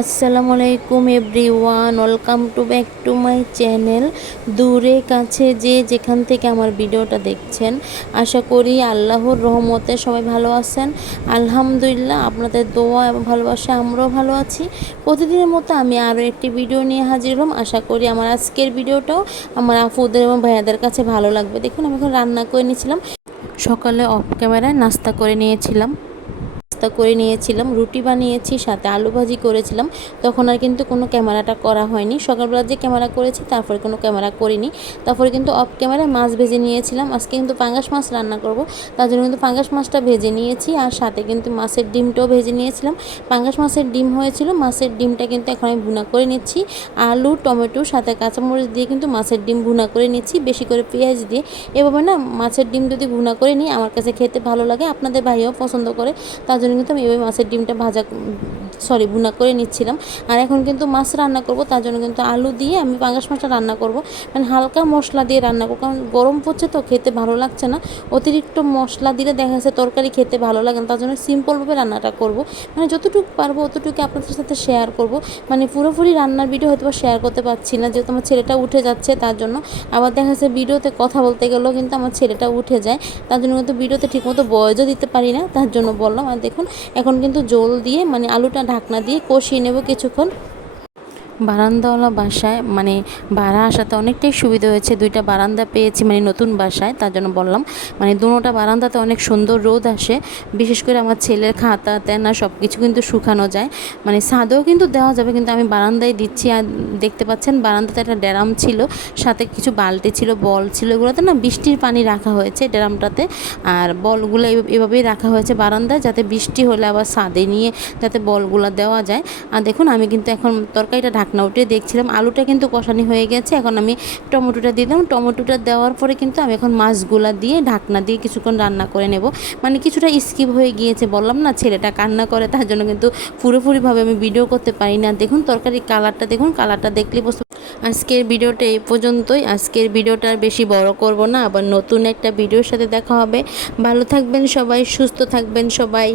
আসসালামু আলাইকুম everyone, welcome to back to my channel. দূরে কাছে যে যেখান থেকে আমার ভিডিওটা দেখছেন, আশা করি আল্লাহর রহমতে সবাই ভালো আছেন। আলহামদুলিল্লাহ, আপনাদের দোয়া এবং ভালোবাসা আমরাও ভালো আছি। প্রতিদিনের মতো আমি আরও একটি ভিডিও নিয়ে হাজির হলাম। আশা করি আমার আজকের ভিডিওটাও আমার আপুদের এবং ভাইয়াদের কাছে ভালো লাগবে। দেখুন, আমি এখন রান্না করে নিয়েছিলাম। সকালে অফ ক্যামেরায় নাস্তা করে নিয়েছিলাম, রুটি বানিয়েছি, সাথে আলু ভাজি করেছিলাম। তখন আর কিন্তু কোনো ক্যামেরাটা করা হয়নি। সকালবেলা যে ক্যামেরা করেছি তারপরে কোনো ক্যামেরা করিনি। তারপরে কিন্তু অফ ক্যামেরায় মাছ ভেজে নিয়েছিলাম। আজকে কিন্তু পাঙ্গাস মাছ রান্না করব, তার জন্য কিন্তু পাঙ্গাস মাছটা ভেজে নিয়েছি, আর সাথে কিন্তু মাছের ডিমটাও ভেজে নিয়েছিলাম। পাঙ্গাস মাছের ডিম হয়েছিল, মাছের ডিমটা কিন্তু এখন আমি ভুনা করে নিচ্ছি। আলু, টমেটো সাথে কাঁচামরিচ দিয়ে কিন্তু মাছের ডিম ভুনা করে নিচ্ছি, বেশি করে পেঁয়াজ দিয়ে। এভাবে না মাছের ডিম যদি ভুনা করে নিই, আমার কাছে খেতে ভালো লাগে, আপনাদের ভাইও পছন্দ করে। তার জন্য কিন্তু আমি এভাবে মাছের ডিমটা ভুনা করে নিচ্ছিলাম। আর এখন কিন্তু মাছ রান্না করব, তার জন্য কিন্তু আলু দিয়ে আমি পাঙ্গাস মাছটা রান্না করব, মানে হালকা মশলা দিয়ে রান্না করব, কারণ গরম পড়ছে তো খেতে ভালো লাগছে না। অতিরিক্ত মশলা দিলে দেখা যাচ্ছে তরকারি খেতে ভালো লাগে না, তার জন্য সিম্পলভাবে রান্নাটা করব, মানে যতটুকু পারবো অতটুকু আপনাদের সাথে শেয়ার করব। মানে পুরোপুরি রান্নার ভিডিও হয়তো শেয়ার করতে পারছি না, যেহেতু আমার ছেলেটা উঠে যাচ্ছে তার জন্য। আবার দেখা যাচ্ছে ভিডিওতে কথা বলতে গেলেও কিন্তু আমার ছেলেটা উঠে যায়, তার জন্য কিন্তু ভিডিওতে ঠিকমতো ভয়েসও দিতে পারি না, তার জন্য বললাম। আর দেখুন, এখন কিন্তু জল দিয়ে মানে আলুটা ঢাকনা দিয়ে কষিয়ে নেব কিছুক্ষণ। বারান্দাওয়ালা বাসায় মানে ভাড়া আসাতে অনেকটাই সুবিধা হয়েছে। দুইটা বারান্দা পেয়েছি মানে নতুন বাসায়, তার জন্য বললাম। মানে দুটোটা বারান্দাতে অনেক সুন্দর রোদ আসে, বিশেষ করে আমার ছেলের খাতা তেনা সব কিছু কিন্তু শুকানো যায়। মানে ছাদেও কিন্তু দেওয়া যাবে, কিন্তু আমি বারান্দায় দিচ্ছি। আর দেখতে পাচ্ছেন বারান্দাতে একটা ড্রাম ছিল, সাথে কিছু বালতি ছিল, বল ছিল, এগুলোতে না বৃষ্টির পানি রাখা হয়েছে ড্রামটাতে। আর বলগুলো এভাবেই রাখা হয়েছে বারান্দায়, যাতে বৃষ্টি হলে আবার ছাদে নিয়ে যাতে বলগুলো দেওয়া যায়। আর দেখুন, আমি কিন্তু এখন তরকারিটা ঢাকনা উঠিয়ে দেখছিলাম, আলুটা কিন্তু কষানি হয়ে গেছে। এখন আমি টমেটোটা দিয়ে দিলাম, টমেটোটা দেওয়ার পরে কিন্তু আমি এখন মাছগুলা দিয়ে ঢাকনা দিয়ে কিছুক্ষণ রান্না করে নেব। মানে কিছুটা স্কিপ হয়ে গিয়েছে, বললাম না ছেলেটা কান্না করে, তার জন্য কিন্তু পুরোপুরিভাবে আমি ভিডিও করতে পারি না। দেখুন তরকারির কালারটা দেখুন, কালারটা দেখলে বুঝতে। আজকের ভিডিওটা এই পর্যন্তই। আজকের ভিডিওটা আর বেশি বড় করব না, আবার নতুন একটা ভিডিওর সাথে দেখা হবে। ভালো থাকবেন সবাই, সুস্থ থাকবেন সবাই।